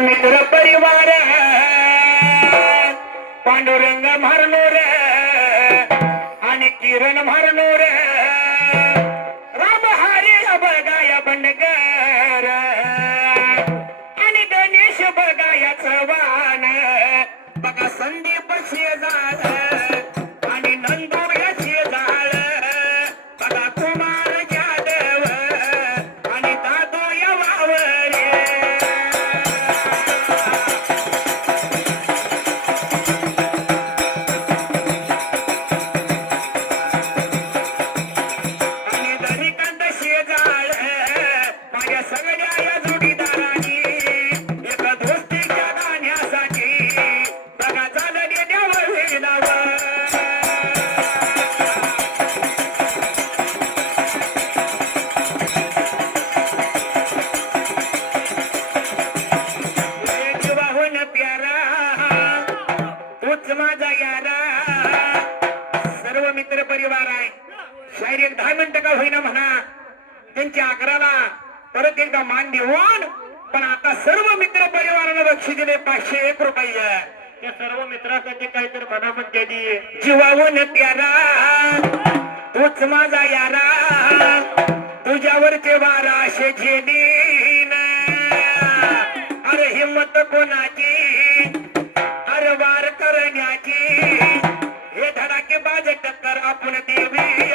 मित्र परिवार. पांडुरंग मारनोर आणि किरण मारनोर. माझा यारा. सर्व मित्र परिवार आहे. शाहीर एक दहा मिनिटं का होईना म्हणा. त्यांच्या आग्राला परत एकदा मान देऊन पण आता सर्व मित्र परिवाराला बक्षी दिले पाचशे एक रुपये. सर्व मित्रासाठी काहीतरी म्हणा म्हणते जीवावन प्यारा. तूच माझा यारा. तुझ्यावरचे वारा असे झेडीन अरे हिम्मत कोणाची me.